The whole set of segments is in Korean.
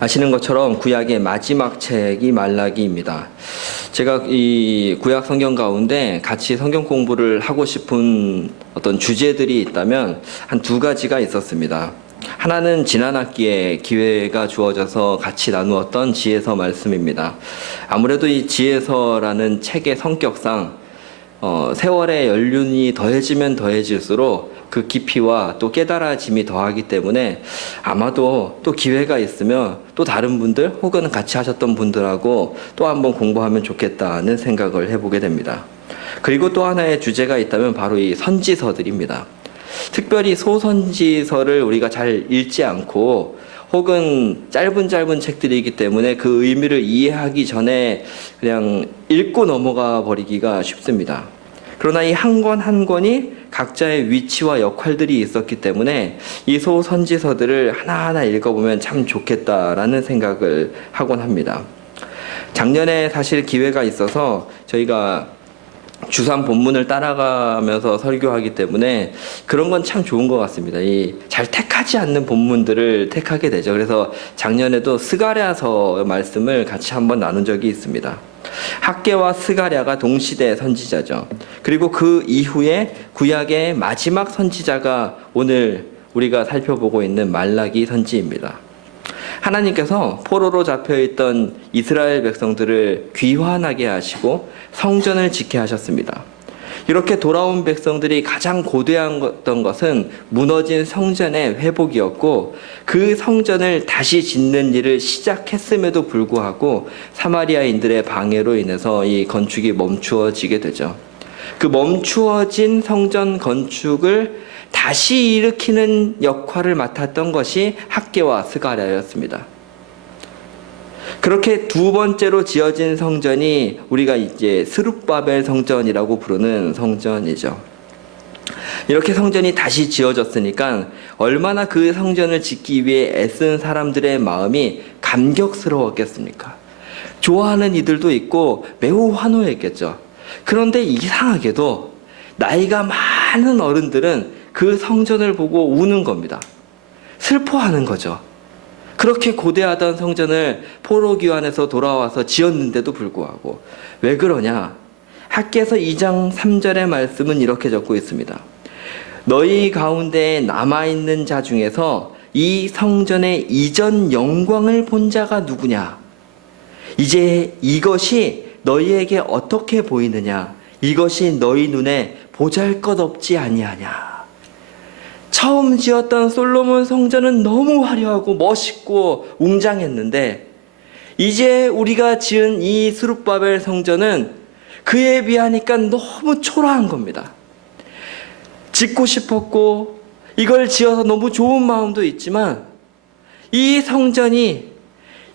아시는 것처럼 구약의 마지막 책이 말라기입니다. 제가 이 구약 성경 가운데 같이 성경 공부를 하고 싶은 어떤 주제들이 있다면 한 두 가지가 있었습니다. 하나는 지난 학기에 기회가 주어져서 같이 나누었던 지혜서 말씀입니다. 아무래도 이 지혜서라는 책의 성격상 세월의 연륜이 더해지면 더해질수록 그 깊이와 또 깨달아짐이 더하기 때문에 아마도 또 기회가 있으면 또 다른 분들 혹은 같이 하셨던 분들하고 또 한번 공부하면 좋겠다는 생각을 해보게 됩니다. 그리고 또 하나의 주제가 있다면 바로 이 선지서들입니다. 특별히 소선지서를 우리가 잘 읽지 않고 혹은 짧은 책들이기 때문에 그 의미를 이해하기 전에 그냥 읽고 넘어가 버리기가 쉽습니다. 그러나 이 한 권 한 권이 각자의 위치와 역할들이 있었기 때문에 이 소선지서들을 하나하나 읽어보면 참 좋겠다라는 생각을 하곤 합니다. 작년에 사실 기회가 있어서 저희가 주산 본문을 따라가면서 설교하기 때문에 그런 건 참 좋은 것 같습니다. 이 잘 택하지 않는 본문들을 택하게 되죠. 그래서 작년에도 스가랴서 말씀을 같이 한번 나눈 적이 있습니다. 학개와 스가랴가 동시대 선지자죠. 그리고 그 이후에 구약의 마지막 선지자가 오늘 우리가 살펴보고 있는 말라기 선지입니다. 하나님께서 포로로 잡혀있던 이스라엘 백성들을 귀환하게 하시고 성전을 지게 하셨습니다. 이렇게 돌아온 백성들이 가장 고대했던 것은 무너진 성전의 회복이었고 그 성전을 다시 짓는 일을 시작했음에도 불구하고 사마리아인들의 방해로 인해서 이 건축이 멈추어지게 되죠. 그 멈추어진 성전 건축을 다시 일으키는 역할을 맡았던 것이 학개와 스가랴였습니다. 그렇게 두 번째로 지어진 성전이 우리가 이제 스룹바벨 성전이라고 부르는 성전이죠. 이렇게 성전이 다시 지어졌으니까 얼마나 그 성전을 짓기 위해 애쓴 사람들의 마음이 감격스러웠겠습니까? 좋아하는 이들도 있고 매우 환호했겠죠. 그런데 이상하게도 나이가 많은 어른들은 그 성전을 보고 우는 겁니다. 슬퍼하는 거죠. 그렇게 고대하던 성전을 포로 귀환해서 돌아와서 지었는데도 불구하고 왜 그러냐? 학개서 2장 3절의 말씀은 이렇게 적고 있습니다. 너희 가운데 남아있는 자 중에서 이 성전의 이전 영광을 본 자가 누구냐? 이제 이것이 너희에게 어떻게 보이느냐? 이것이 너희 눈에 보잘것없지 아니하냐? 처음 지었던 솔로몬 성전은 너무 화려하고 멋있고 웅장했는데 이제 우리가 지은 이 스룹바벨 성전은 그에 비하니까 너무 초라한 겁니다. 짓고 싶었고 이걸 지어서 너무 좋은 마음도 있지만 이 성전이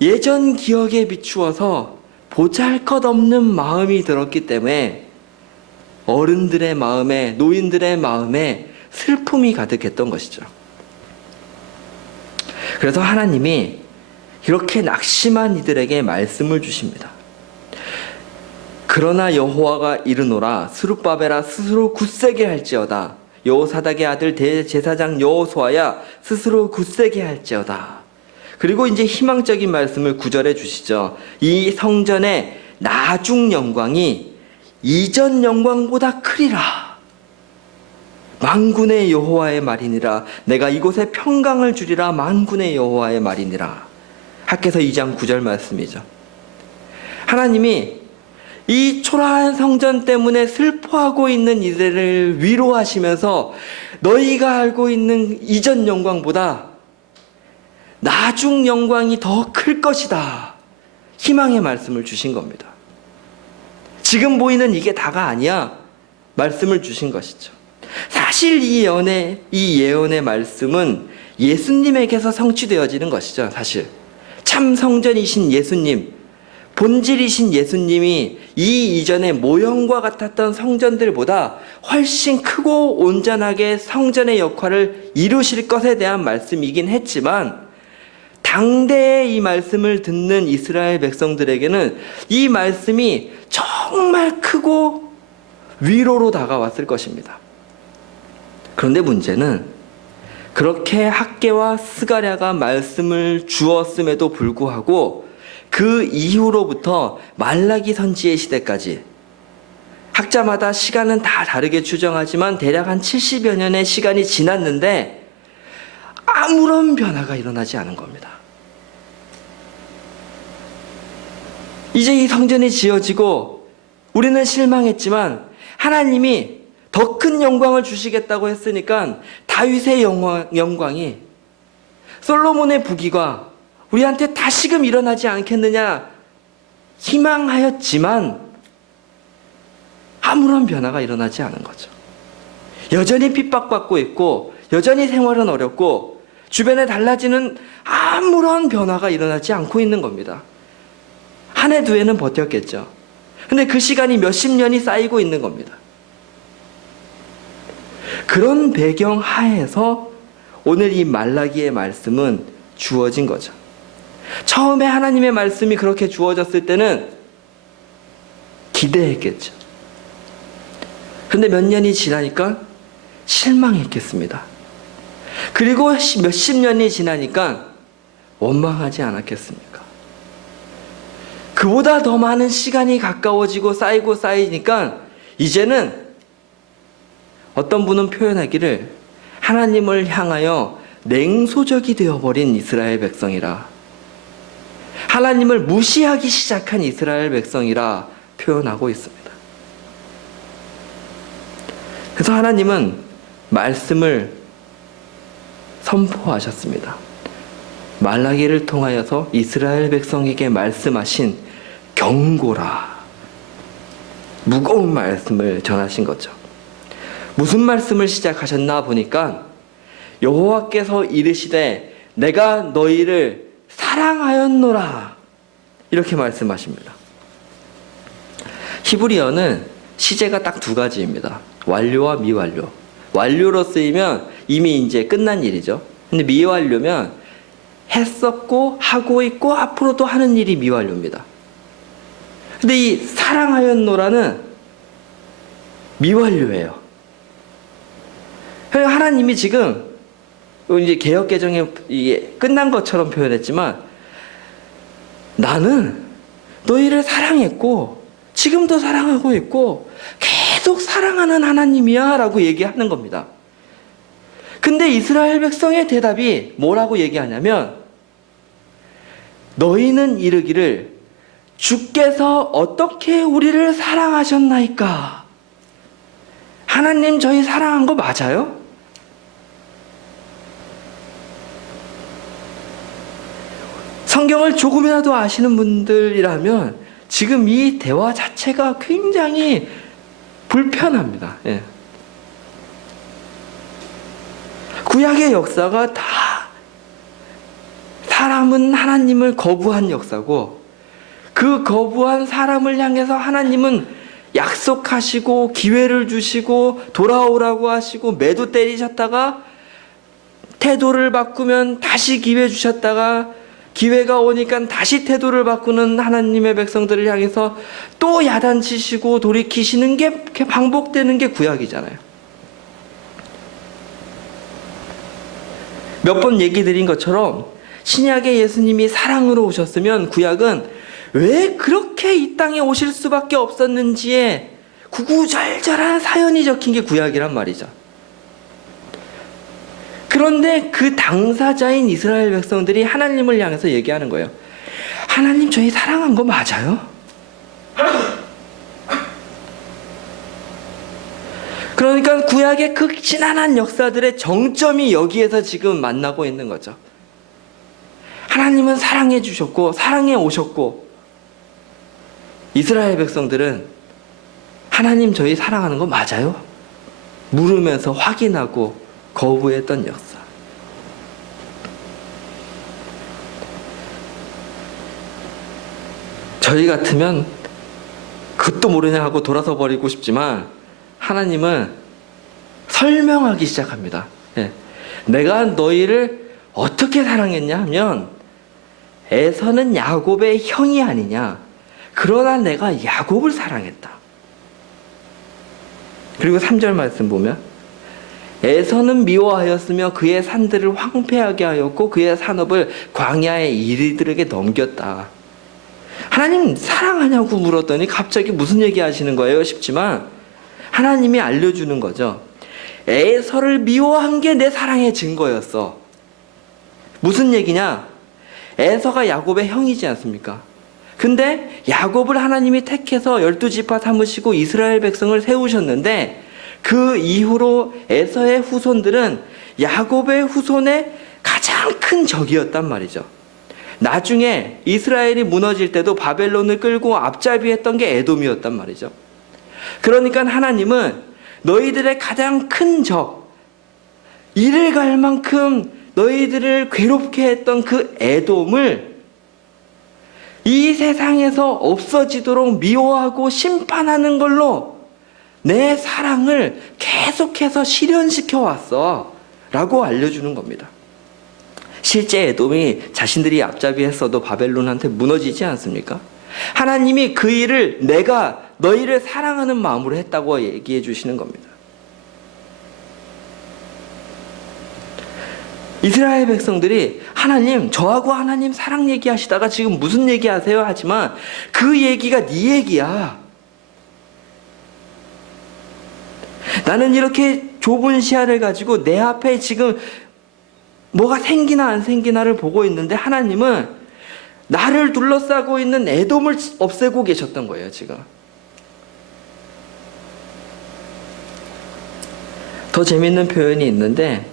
예전 기억에 비추어서 보잘것없는 마음이 들었기 때문에 어른들의 마음에, 노인들의 마음에 슬픔이 가득했던 것이죠. 그래서 하나님이 이렇게 낙심한 이들에게 말씀을 주십니다. 그러나 여호와가 이르노라 스룹바벨아 스스로 굳세게 할지어다. 여호사닥의 아들 대제사장 여호수아야 스스로 굳세게 할지어다. 그리고 이제 희망적인 말씀을 9절에 주시죠. 이 성전의 나중 영광이 이전 영광보다 크리라. 만군의 여호와의 말이니라. 내가 이곳에 평강을 주리라. 만군의 여호와의 말이니라. 학개서 2장 9절 말씀이죠. 하나님이 이 초라한 성전 때문에 슬퍼하고 있는 이들을 위로하시면서 너희가 알고 있는 이전 영광보다 나중 영광이 더 클 것이다. 희망의 말씀을 주신 겁니다. 지금 보이는 이게 다가 아니야. 말씀을 주신 것이죠. 사실 이 예언의 말씀은 예수님에게서 성취되어지는 것이죠. 사실 참 성전이신 예수님, 본질이신 예수님이 이 이전의 모형과 같았던 성전들보다 훨씬 크고 온전하게 성전의 역할을 이루실 것에 대한 말씀이긴 했지만 당대에 이 말씀을 듣는 이스라엘 백성들에게는 이 말씀이 정말 크고 위로로 다가왔을 것입니다. 그런데 문제는 그렇게 학개와 스가랴가 말씀을 주었음에도 불구하고 그 이후로부터 말라기 선지의 시대까지 학자마다 시간은 다 다르게 추정하지만 대략 한 70여 년의 시간이 지났는데 아무런 변화가 일어나지 않은 겁니다. 이제 이 성전이 지어지고 우리는 실망했지만 하나님이 더 큰 영광을 주시겠다고 했으니까 다윗의 영광이 솔로몬의 부귀가 우리한테 다시금 일어나지 않겠느냐 희망하였지만 아무런 변화가 일어나지 않은 거죠. 여전히 핍박받고 있고 여전히 생활은 어렵고 주변에 달라지는 아무런 변화가 일어나지 않고 있는 겁니다. 한 해 두 해는 버텼겠죠. 근데 그 시간이 몇십 년이 쌓이고 있는 겁니다. 그런 배경 하에서 오늘 이 말라기의 말씀은 주어진 거죠. 처음에 하나님의 말씀이 그렇게 주어졌을 때는 기대했겠죠. 그런데 몇 년이 지나니까 실망했겠습니다. 그리고 몇십 년이 지나니까 원망하지 않았겠습니까? 그보다 더 많은 시간이 가까워지고 쌓이니까 이제는 어떤 분은 표현하기를 하나님을 향하여 냉소적이 되어버린 이스라엘 백성이라, 하나님을 무시하기 시작한 이스라엘 백성이라 표현하고 있습니다. 그래서 하나님은 말씀을 선포하셨습니다. 말라기를 통하여서 이스라엘 백성에게 말씀하신 경고라, 무거운 말씀을 전하신 거죠. 무슨 말씀을 시작하셨나 보니까 여호와께서 이르시되 내가 너희를 사랑하였노라, 이렇게 말씀하십니다. 히브리어는 시제가 딱 두 가지입니다. 완료와 미완료. 완료로 쓰이면 이미 이제 끝난 일이죠. 근데 미완료면 했었고 하고 있고 앞으로도 하는 일이 미완료입니다. 근데 이 사랑하였노라는 미완료예요. 하나님이 지금 이제 개역 개정에 이게 끝난 것처럼 표현했지만 나는 너희를 사랑했고 지금도 사랑하고 있고 계속 사랑하는 하나님이야 라고 얘기하는 겁니다. 근데 이스라엘 백성의 대답이 뭐라고 얘기하냐면 너희는 이르기를 주께서 어떻게 우리를 사랑하셨나이까? 하나님 저희 사랑한 거 맞아요? 성경을 조금이라도 아시는 분들이라면 지금 이 대화 자체가 굉장히 불편합니다. 예. 구약의 역사가 다 사람은 하나님을 거부한 역사고 그 거부한 사람을 향해서 하나님은 약속하시고 기회를 주시고 돌아오라고 하시고 매도 때리셨다가 태도를 바꾸면 다시 기회 주셨다가 기회가 오니까 다시 태도를 바꾸는 하나님의 백성들을 향해서 또 야단치시고 돌이키시는 게 반복되는 게 구약이잖아요. 몇 번 얘기 드린 것처럼 신약의 예수님이 사랑으로 오셨으면 구약은 왜 그렇게 이 땅에 오실 수밖에 없었는지에 구구절절한 사연이 적힌 게 구약이란 말이죠. 그런데 그 당사자인 이스라엘 백성들이 하나님을 향해서 얘기하는 거예요. 하나님 저희 사랑한 거 맞아요? 그러니까 구약의 그 지난한 역사들의 정점이 여기에서 지금 만나고 있는 거죠. 하나님은 사랑해 주셨고 사랑해 오셨고 이스라엘 백성들은 하나님 저희 사랑하는 거 맞아요? 물으면서 확인하고 거부했던 역사. 저희 같으면 그것도 모르냐 하고 돌아서 버리고 싶지만 하나님은 설명하기 시작합니다. 예. 내가 너희를 어떻게 사랑했냐 하면 에서는 야곱의 형이 아니냐. 그러나 내가 야곱을 사랑했다. 그리고 3절 말씀 보면 에서는 미워하였으며 그의 산들을 황폐하게 하였고 그의 산업을 광야의 이리들에게 넘겼다. 하나님 사랑하냐고 물었더니 갑자기 무슨 얘기 하시는 거예요 싶지만 하나님이 알려주는 거죠. 에서를 미워한 게 내 사랑의 증거였어. 무슨 얘기냐? 에서가 야곱의 형이지 않습니까? 근데 야곱을 하나님이 택해서 12지파 삼으시고 이스라엘 백성을 세우셨는데 그 이후로 에서의 후손들은 야곱의 후손의 가장 큰 적이었단 말이죠. 나중에 이스라엘이 무너질 때도 바벨론을 끌고 앞잡이했던 게 에돔이었단 말이죠. 그러니까 하나님은 너희들의 가장 큰 적, 이를 갈 만큼 너희들을 괴롭게 했던 그 에돔을 이 세상에서 없어지도록 미워하고 심판하는 걸로 내 사랑을 계속해서 실현시켜 왔어 라고 알려주는 겁니다. 실제 에돔이 자신들이 앞잡이했어도 바벨론한테 무너지지 않습니까? 하나님이 그 일을 내가 너희를 사랑하는 마음으로 했다고 얘기해 주시는 겁니다. 이스라엘 백성들이 하나님, 저하고 하나님 사랑 얘기하시다가 지금 무슨 얘기하세요? 하지만 그 얘기가 네 얘기야. 나는 이렇게 좁은 시야를 가지고 내 앞에 지금 뭐가 생기나 안 생기나를 보고 있는데 하나님은 나를 둘러싸고 있는 에돔을 없애고 계셨던 거예요, 지금. 더 재밌는 표현이 있는데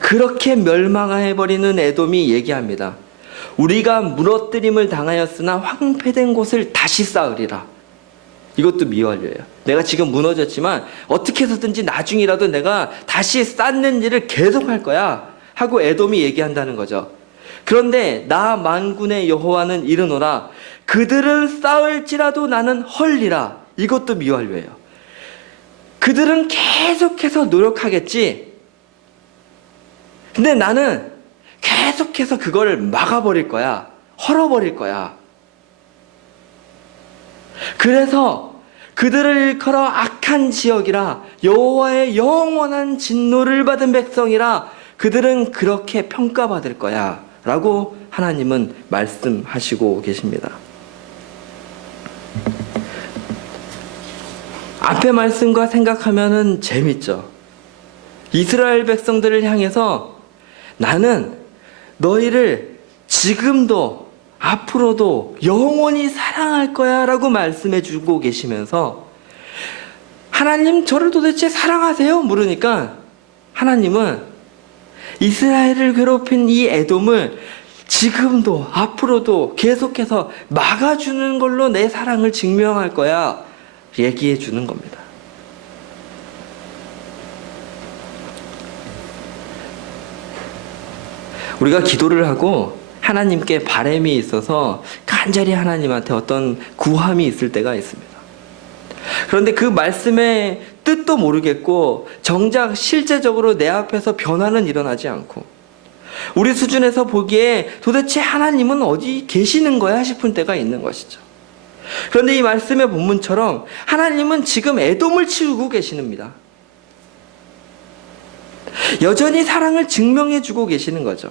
그렇게 멸망해버리는 에돔이 얘기합니다. 우리가 무너뜨림을 당하였으나 황폐된 곳을 다시 쌓으리라. 이것도 미완료예요. 내가 지금 무너졌지만 어떻게 해서든지 나중이라도 내가 다시 쌓는 일을 계속할 거야 하고 에돔이 얘기한다는 거죠. 그런데 나 만군의 여호와는 이르노라 그들은 쌓을지라도 나는 헐리라. 이것도 미완료예요. 그들은 계속해서 노력하겠지. 근데 나는 계속해서 그걸 막아버릴 거야. 헐어버릴 거야. 그래서 그들을 일컬어 악한 지역이라 여호와의 영원한 진노를 받은 백성이라 그들은 그렇게 평가받을 거야 라고 하나님은 말씀하시고 계십니다. 앞의 말씀과 생각하면은 재밌죠. 이스라엘 백성들을 향해서 나는 너희를 지금도 앞으로도 영원히 사랑할 거야 라고 말씀해 주고 계시면서 하나님 저를 도대체 사랑하세요? 물으니까 하나님은 이스라엘을 괴롭힌 이 에돔을 지금도 앞으로도 계속해서 막아주는 걸로 내 사랑을 증명할 거야 얘기해 주는 겁니다. 우리가 기도를 하고 하나님께 바람이 있어서 간절히 하나님한테 어떤 구함이 있을 때가 있습니다. 그런데 그 말씀의 뜻도 모르겠고 정작 실제적으로 내 앞에서 변화는 일어나지 않고 우리 수준에서 보기에 도대체 하나님은 어디 계시는 거야 싶은 때가 있는 것이죠. 그런데 이 말씀의 본문처럼 하나님은 지금 에돔을 치우고 계십니다. 여전히 사랑을 증명해 주고 계시는 거죠.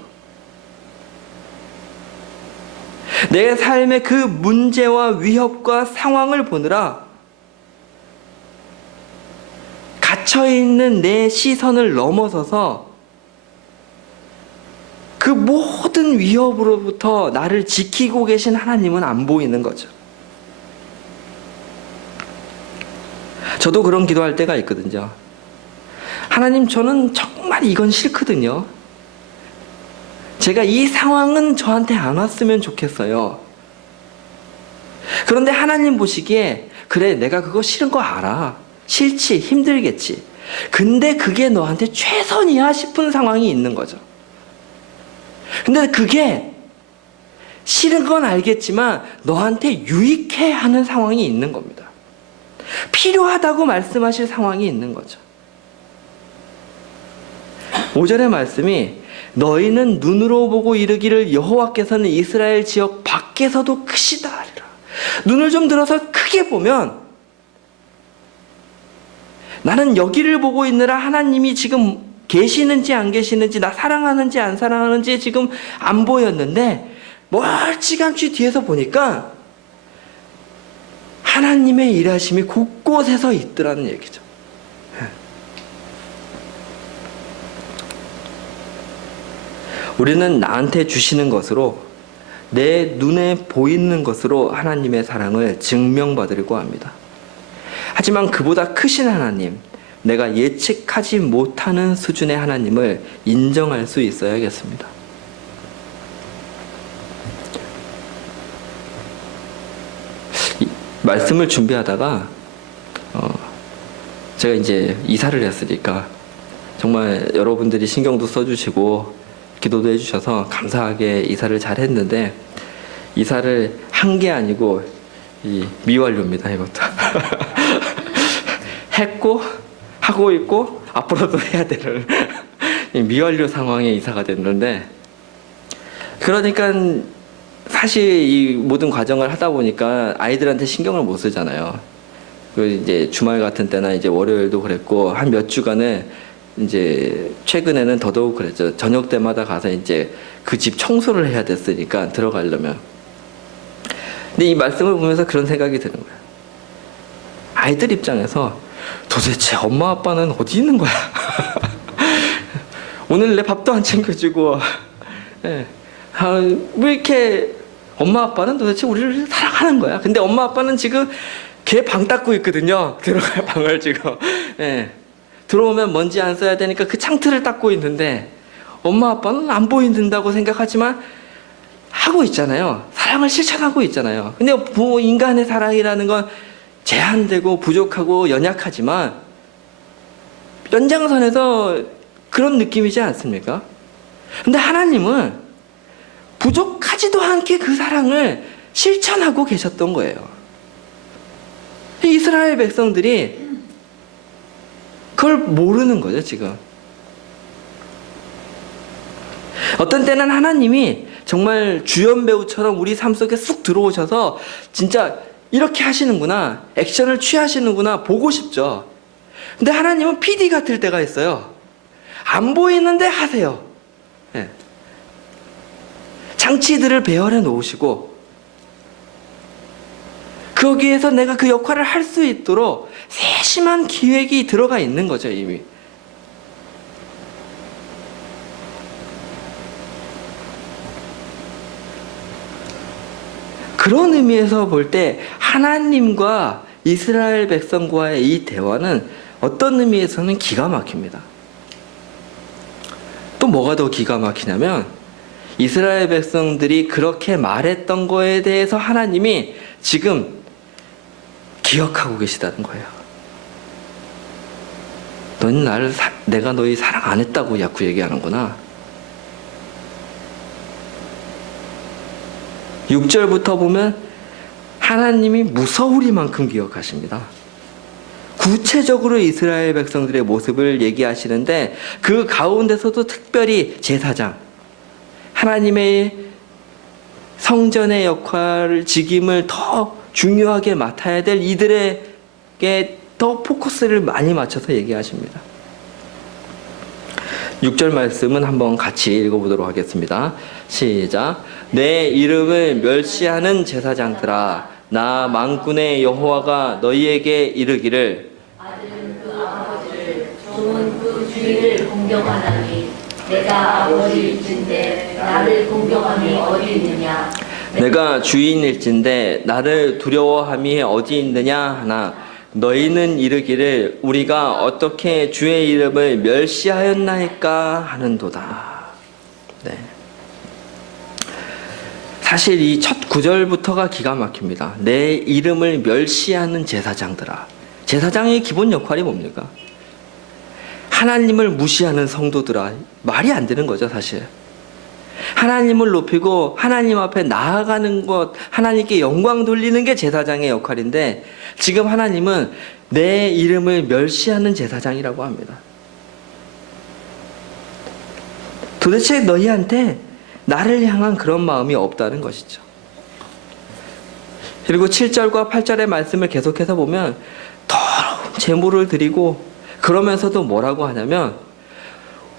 내 삶의 그 문제와 위협과 상황을 보느라 갇혀있는 내 시선을 넘어서서 그 모든 위협으로부터 나를 지키고 계신 하나님은 안 보이는 거죠. 저도 그런 기도할 때가 있거든요. 하나님, 저는 정말 이건 싫거든요. 제가 이 상황은 저한테 안 왔으면 좋겠어요. 그런데 하나님 보시기에 그래, 내가 그거 싫은 거 알아. 싫지, 힘들겠지. 근데 그게 너한테 최선이야 싶은 상황이 있는 거죠. 근데 그게 싫은 건 알겠지만 너한테 유익해 하는 상황이 있는 겁니다. 필요하다고 말씀하실 상황이 있는 거죠. 5절의 말씀이 너희는 눈으로 보고 이르기를 여호와께서는 이스라엘 지역 밖에서도 크시다 하리라. 눈을 좀 들어서 크게 보면 나는 여기를 보고 있느라 하나님이 지금 계시는지 안 계시는지, 나 사랑하는지 안 사랑하는지 지금 안 보였는데 멀찌감치 뒤에서 보니까 하나님의 일하심이 곳곳에서 있더라는 얘기죠. 우리는 나한테 주시는 것으로, 내 눈에 보이는 것으로 하나님의 사랑을 증명받으려고 합니다. 하지만 그보다 크신 하나님, 내가 예측하지 못하는 수준의 하나님을 인정할 수 있어야겠습니다. 말씀을 준비하다가 제가 이제 이사를 했으니까 정말 여러분들이 신경도 써주시고 기도도 해주셔서 감사하게 이사를 잘 했는데, 이사를 한 게 아니고 미완료입니다. 이것도 했고 하고 있고 앞으로도 해야 되는 미완료 상황에 이사가 됐는데, 그러니까 사실 이 모든 과정을 하다 보니까 아이들한테 신경을 못 쓰잖아요. 그리고 이제 주말 같은 때나 이제 월요일도 그랬고, 한 몇 주간은 이제 최근에는 더더욱 그랬죠. 저녁 때마다 가서 이제 그 집 청소를 해야 됐으니까 들어가려면. 근데 이 말씀을 보면서 그런 생각이 드는 거예요. 아이들 입장에서 도대체 엄마 아빠는 어디 있는 거야? 오늘 내 밥도 안 챙겨주고, 왜 이렇게 엄마 아빠는 도대체 우리를 사랑하는 거야? 근데 엄마 아빠는 지금 걔 방 닦고 있거든요. 들어갈 방을 지금. 들어오면 먼지 안 써야 되니까 그 창틀을 닦고 있는데 엄마 아빠는 안 보인다고 생각하지만 하고 있잖아요. 사랑을 실천하고 있잖아요. 근데 인간의 사랑이라는 건 제한되고 부족하고 연약하지만 연장선에서 그런 느낌이지 않습니까? 근데 하나님은 부족하지도 않게 그 사랑을 실천하고 계셨던 거예요. 이스라엘 백성들이 그걸 모르는 거죠, 지금. 어떤 때는 하나님이 정말 주연 배우처럼 우리 삶 속에 쑥 들어오셔서 진짜 이렇게 하시는구나, 액션을 취하시는구나 보고 싶죠. 근데 하나님은 PD 같을 때가 있어요. 안 보이는데 하세요. 장치들을 배열해 놓으시고 거기에서 내가 그 역할을 할 수 있도록 세심한 기획이 들어가 있는 거죠, 이미. 그런 의미에서 볼 때 하나님과 이스라엘 백성과의 이 대화는 어떤 의미에서는 기가 막힙니다. 또 뭐가 더 기가 막히냐면, 이스라엘 백성들이 그렇게 말했던 거에 대해서 하나님이 지금 기억하고 계시다는 거예요. 너는 내가 너희 사랑 안 했다고 자꾸 얘기하는구나. 6절부터 보면 하나님이 무서우리만큼 기억하십니다. 구체적으로 이스라엘 백성들의 모습을 얘기하시는데, 그 가운데서도 특별히 제사장, 하나님의 성전의 역할을, 직임을 더 중요하게 맡아야 될 이들에게 더 포커스를 많이 맞춰서 얘기하십니다. 6절 말씀은 한번 같이 읽어보도록 하겠습니다. 시작. 내 이름을 멸시하는 제사장들아, 나 만군의 여호와가 너희에게 이르기를, 아들은 그 아버지를, 종은 그 주인을 공경하나니 내가 아버지일진데 나를 공경함이 어디 있느냐. 내가 주인일진데 나를 두려워함이 어디 있느냐 하나, 너희는 이르기를 우리가 어떻게 주의 이름을 멸시하였나이까 하는도다. 네. 사실 이 첫 구절부터가 기가 막힙니다. 내 이름을 멸시하는 제사장들아. 제사장의 기본 역할이 뭡니까? 하나님을 무시하는 성도들아. 말이 안 되는 거죠, 사실. 하나님을 높이고 하나님 앞에 나아가는 것, 하나님께 영광 돌리는 게 제사장의 역할인데, 지금 하나님은 내 이름을 멸시하는 제사장이라고 합니다. 도대체 너희한테 나를 향한 그런 마음이 없다는 것이죠. 그리고 7절과 8절의 말씀을 계속해서 보면 더러운 제물을 드리고, 그러면서도 뭐라고 하냐면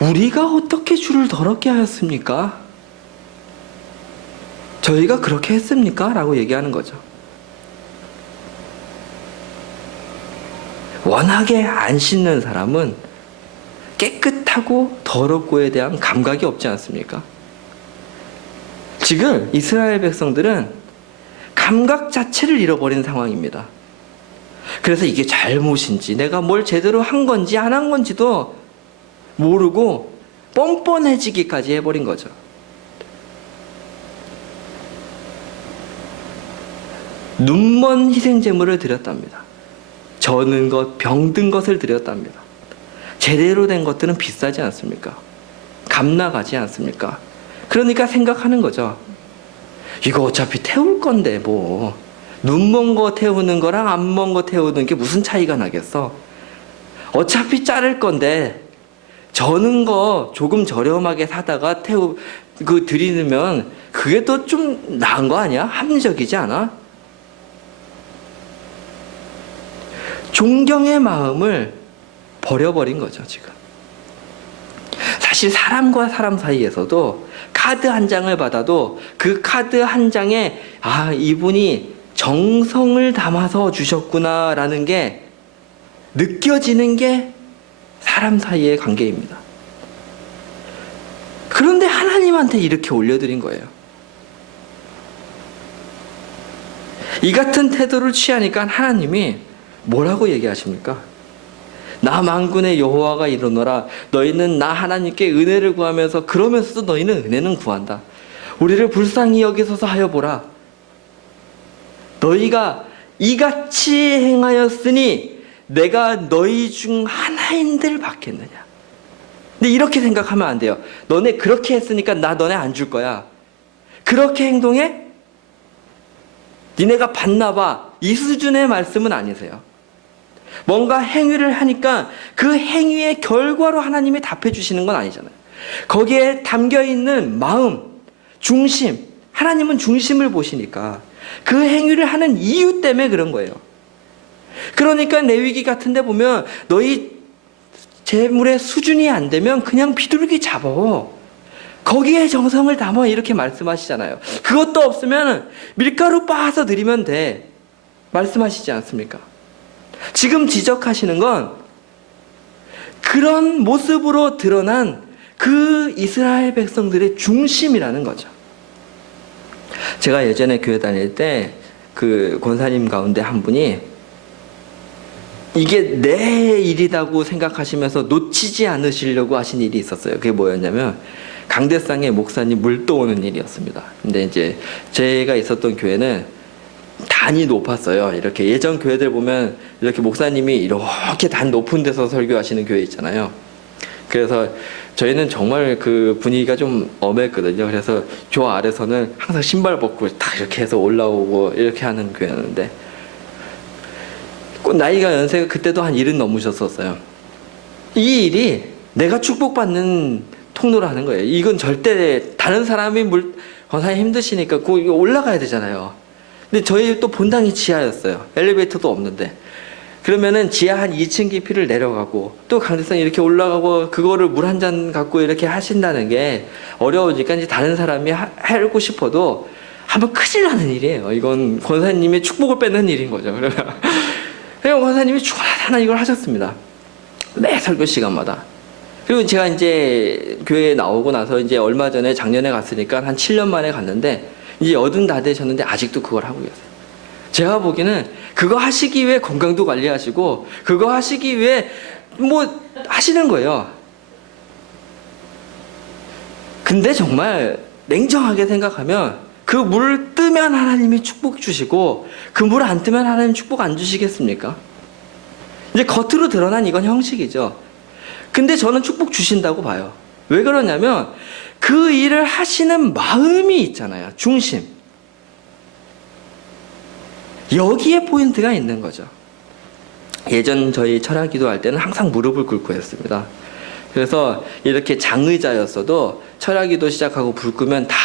우리가 어떻게 주를 더럽게 하였습니까? 저희가 그렇게 했습니까? 라고 얘기하는 거죠. 워낙에 안 씻는 사람은 깨끗하고 더럽고에 대한 감각이 없지 않습니까? 지금 이스라엘 백성들은 감각 자체를 잃어버린 상황입니다. 그래서 이게 잘못인지 내가 뭘 제대로 한 건지 안 한 건지도 모르고 뻔뻔해지기까지 해버린 거죠. 눈먼 희생제물을 드렸답니다. 저는 것, 병든 것을 드렸답니다. 제대로 된 것들은 비싸지 않습니까? 값나가지 않습니까? 그러니까 생각하는 거죠. 이거 어차피 태울 건데 뭐 눈먼 거 태우는 거랑 안 먼 거 태우는 게 무슨 차이가 나겠어? 어차피 자를 건데 저는 거 조금 저렴하게 사다가 드리면 그게 더 좀 나은 거 아니야? 합리적이지 않아? 존경의 마음을 버려버린 거죠, 지금. 사실 사람과 사람 사이에서도 카드 한 장을 받아도 그 카드 한 장에 이분이 정성을 담아서 주셨구나라는 게 느껴지는 게 사람 사이의 관계입니다. 그런데 하나님한테 이렇게 올려드린 거예요. 이 같은 태도를 취하니까 하나님이 뭐라고 얘기하십니까? 나 만군의 여호와가 이르노라 너희는 나 하나님께 은혜를 구하면서 그러면서도 너희는 은혜는 구한다. 우리를 불쌍히 여기소서 하여 보라. 너희가 이같이 행하였으니 내가 너희 중 하나인들 받겠느냐. 근데 이렇게 생각하면 안 돼요. 너네 그렇게 했으니까 나 너네 안 줄 거야. 그렇게 행동해? 니네가 받나 봐. 이 수준의 말씀은 아니세요. 뭔가 행위를 하니까 그 행위의 결과로 하나님이 답해 주시는 건 아니잖아요. 거기에 담겨 있는 마음, 중심, 하나님은 중심을 보시니까 그 행위를 하는 이유 때문에 그런 거예요. 그러니까 레위기 같은 데 보면 너희 재물의 수준이 안 되면 그냥 비둘기 잡아. 거기에 정성을 담아 이렇게 말씀하시잖아요. 그것도 없으면 밀가루 빻아서 드리면 돼. 말씀하시지 않습니까? 지금 지적하시는 건 그런 모습으로 드러난 그 이스라엘 백성들의 중심이라는 거죠. 제가 예전에 교회 다닐 때 그 권사님 가운데 한 분이 이게 내 일이라고 생각하시면서 놓치지 않으시려고 하신 일이 있었어요. 그게 뭐였냐면 강대상에 목사님 물 떠오는 일이었습니다. 근데 이제 제가 있었던 교회는 단이 높았어요. 이렇게 예전 교회들 보면 이렇게 목사님이 이렇게 단 높은 데서 설교하시는 교회 있잖아요. 그래서 저희는 정말 그 분위기가 좀 엄했거든요. 그래서 교 아래서는 항상 신발 벗고 다 이렇게 해서 올라오고 이렇게 하는 교회였는데 나이가 연세가 그때도 한 70 넘으셨었어요. 이 일이 내가 축복받는 통로를 하는 거예요. 이건 절대 다른 사람이 권사님 힘드시니까 거기 올라가야 되잖아요. 근데 저희 또 본당이 지하였어요. 엘리베이터도 없는데. 그러면은 지하 한 2층 깊이를 내려가고 또 강대상 이렇게 올라가고 그거를 물 한 잔 갖고 이렇게 하신다는 게 어려우니까 이제 다른 사람이 하고 싶어도 한번 큰일 나는 일이에요. 이건 권사님의 축복을 뺏는 일인 거죠. 그러면 권사님이 하나 이걸 하셨습니다. 매 설교 시간마다. 그리고 제가 이제 교회에 나오고 나서 이제 얼마 전에 작년에 갔으니까 한 7년 만에 갔는데 이제 80 다 되셨는데 아직도 그걸 하고 계세요. 제가 보기에는 그거 하시기 위해 건강도 관리하시고 그거 하시기 위해 뭐 하시는 거예요. 근데 정말 냉정하게 생각하면 그 물 뜨면 하나님이 축복 주시고 그 물 안 뜨면 하나님 축복 안 주시겠습니까? 이제 겉으로 드러난 이건 형식이죠. 근데 저는 축복 주신다고 봐요. 왜 그러냐면 그 일을 하시는 마음이 있잖아요. 중심. 여기에 포인트가 있는 거죠. 예전 저희 철학 기도할 때는 항상 무릎을 꿇고 했습니다. 그래서 이렇게 장의자였어도 철학 기도 시작하고 불 끄면 다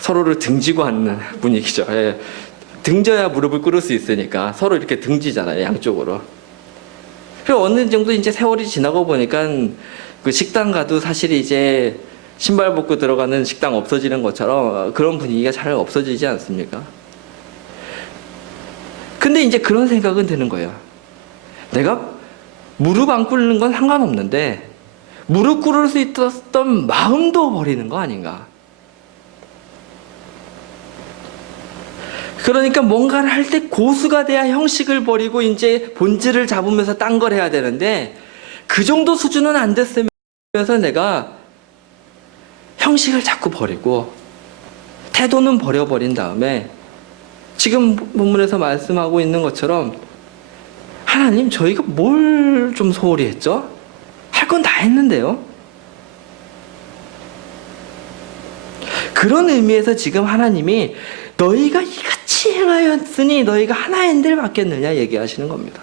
서로를 등지고 하는 분위기죠. 예. 등져야 무릎을 꿇을 수 있으니까 서로 이렇게 등지잖아요. 양쪽으로. 그리고 어느 정도 이제 세월이 지나고 보니까 그 식당 가도 사실 이제 신발 벗고 들어가는 식당 없어지는 것처럼 그런 분위기가 잘 없어지지 않습니까? 근데 이제 그런 생각은 드는 거예요. 내가 무릎 안 꿇는 건 상관없는데 무릎 꿇을 수 있었던 마음도 버리는 거 아닌가? 그러니까 뭔가를 할 때 고수가 돼야 형식을 버리고 이제 본질을 잡으면서 딴 걸 해야 되는데 그 정도 수준은 안 됐으면서 내가 형식을 자꾸 버리고 태도는 버려버린 다음에 지금 본문에서 말씀하고 있는 것처럼 하나님 저희가 뭘 좀 소홀히 했죠? 할 건 다 했는데요. 그런 의미에서 지금 하나님이 너희가 이같이 행하였으니 너희가 하나의 인들 받겠느냐 얘기하시는 겁니다.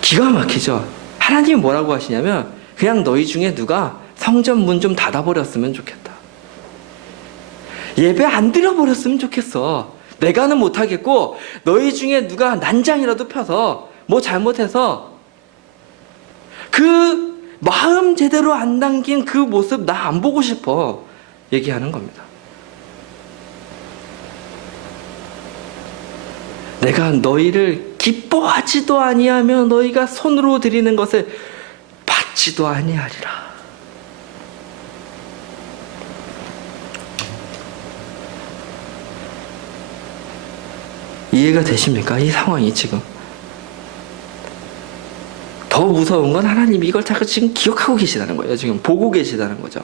기가 막히죠. 하나님이 뭐라고 하시냐면 그냥 너희 중에 누가 성전 문 좀 닫아버렸으면 좋겠다. 예배 안 드려버렸으면 좋겠어. 내가는 못하겠고 너희 중에 누가 난장이라도 펴서 뭐 잘못해서 그 마음 제대로 안 담긴 그 모습 나 안 보고 싶어 얘기하는 겁니다. 내가 너희를 기뻐하지도 아니하며 너희가 손으로 드리는 것을 받지도 아니하리라. 이해가 되십니까? 이 상황이 지금. 더 무서운 건 하나님이 이걸 자꾸 지금 기억하고 계시다는 거예요. 지금 보고 계시다는 거죠.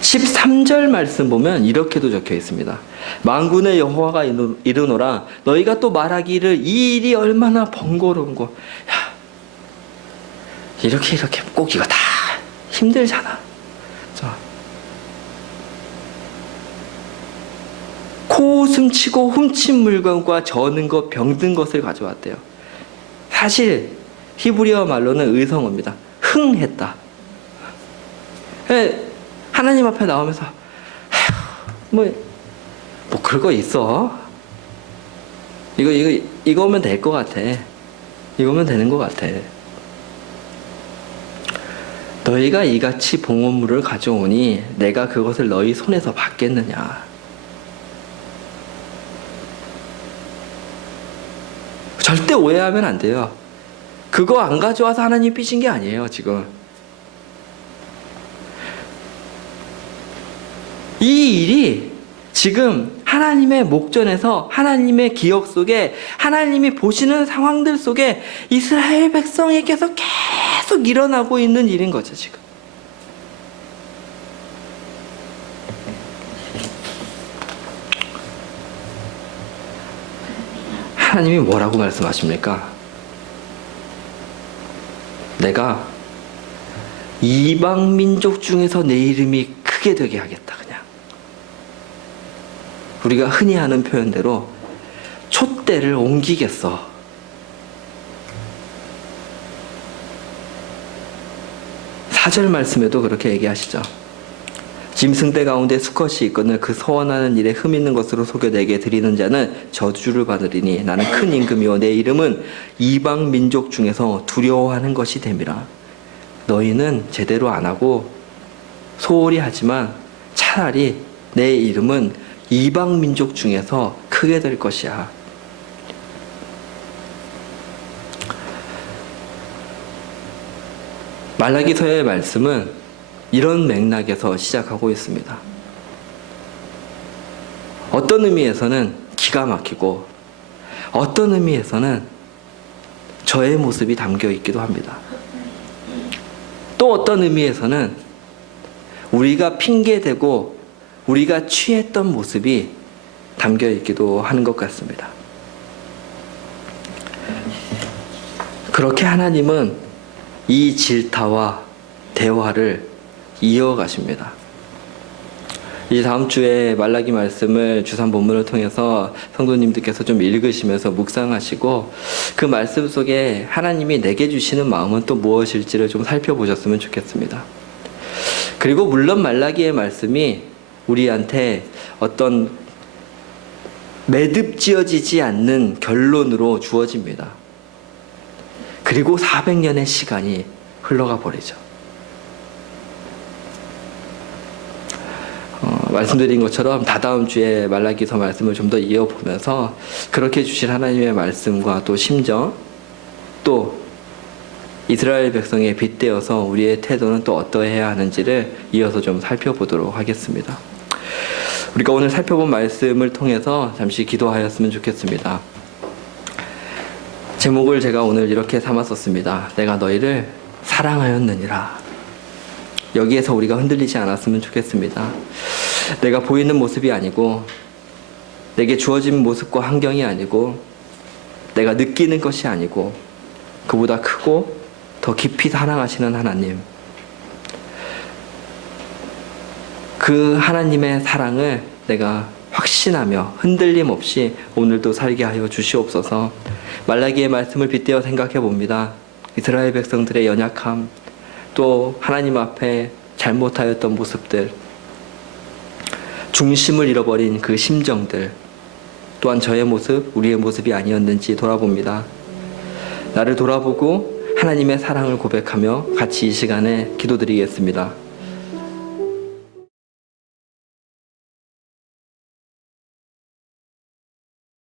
(13절) 말씀 보면 이렇게도 적혀 있습니다. 만군의 여호와가 이르노라 너희가 또 말하기를 이 일이 얼마나 번거로운고. 야, 이렇게 꼭 이거 다 힘들잖아. 코웃음 치고 훔친 물건과 저는 것 병든 것을 가져왔대요. 사실 히브리어 말로는 의성어입니다. 흥했다. 하나님 앞에 나오면서 뭐 그거 있어. 이거면 될 것 같아. 이거면 되는 것 같아. 너희가 이같이 봉헌물을 가져오니 내가 그것을 너희 손에서 받겠느냐. 절대 오해하면 안 돼요. 그거 안 가져와서 하나님 삐진 게 아니에요, 지금. 이 일이 지금 하나님의 목전에서 하나님의 기억 속에 하나님이 보시는 상황들 속에 이스라엘 백성에게서 계속 일어나고 있는 일인 거죠, 지금. 하나님이 뭐라고 말씀하십니까? 내가 이방 민족 중에서 내 이름이 크게 되게 하겠다. 그냥 우리가 흔히 하는 표현대로 촛대를 옮기겠어. 사절 말씀에도 그렇게 얘기하시죠. 짐승떼 가운데 수컷이 있거늘 그 소원하는 일에 흠 있는 것으로 속여 내게 드리는 자는 저주를 받으리니 나는 큰 임금이요 내 이름은 이방 민족 중에서 두려워하는 것이 됨이라. 너희는 제대로 안 하고 소홀히 하지만 차라리 내 이름은 이방 민족 중에서 크게 될 것이야. 말라기서의 말씀은 이런 맥락에서 시작하고 있습니다. 어떤 의미에서는 기가 막히고 어떤 의미에서는 저의 모습이 담겨 있기도 합니다. 또 어떤 의미에서는 우리가 핑계대고 우리가 취했던 모습이 담겨 있기도 하는 것 같습니다. 그렇게 하나님은 이 질타와 대화를 이어가십니다. 이 다음 주에 말라기 말씀을 주산 본문을 통해서 성도님들께서 좀 읽으시면서 묵상하시고 그 말씀 속에 하나님이 내게 주시는 마음은 또 무엇일지를 좀 살펴보셨으면 좋겠습니다. 그리고 물론 말라기의 말씀이 우리한테 어떤 매듭지어지지 않는 결론으로 주어집니다. 그리고 400년의 시간이 흘러가 버리죠. 말씀드린 것처럼 다다음 주에 말라기서 말씀을 좀 더 이어보면서 그렇게 주신 하나님의 말씀과 또 심정, 또 이스라엘 백성에 빗대어서 우리의 태도는 또 어떠해야 하는지를 이어서 좀 살펴보도록 하겠습니다. 우리가 오늘 살펴본 말씀을 통해서 잠시 기도하였으면 좋겠습니다. 제목을 제가 오늘 이렇게 삼았었습니다. 내가 너희를 사랑하였느니라. 여기에서 우리가 흔들리지 않았으면 좋겠습니다. 내가 보이는 모습이 아니고, 내게 주어진 모습과 환경이 아니고, 내가 느끼는 것이 아니고, 그보다 크고 더 깊이 사랑하시는 하나님, 그 하나님의 사랑을 내가 확신하며 흔들림 없이 오늘도 살게 하여 주시옵소서. 말라기의 말씀을 빗대어 생각해 봅니다. 이스라엘 백성들의 연약함, 또 하나님 앞에 잘못하였던 모습들, 중심을 잃어버린 그 심정들, 또한 저의 모습, 우리의 모습이 아니었는지 돌아봅니다. 나를 돌아보고 하나님의 사랑을 고백하며 같이 이 시간에 기도드리겠습니다.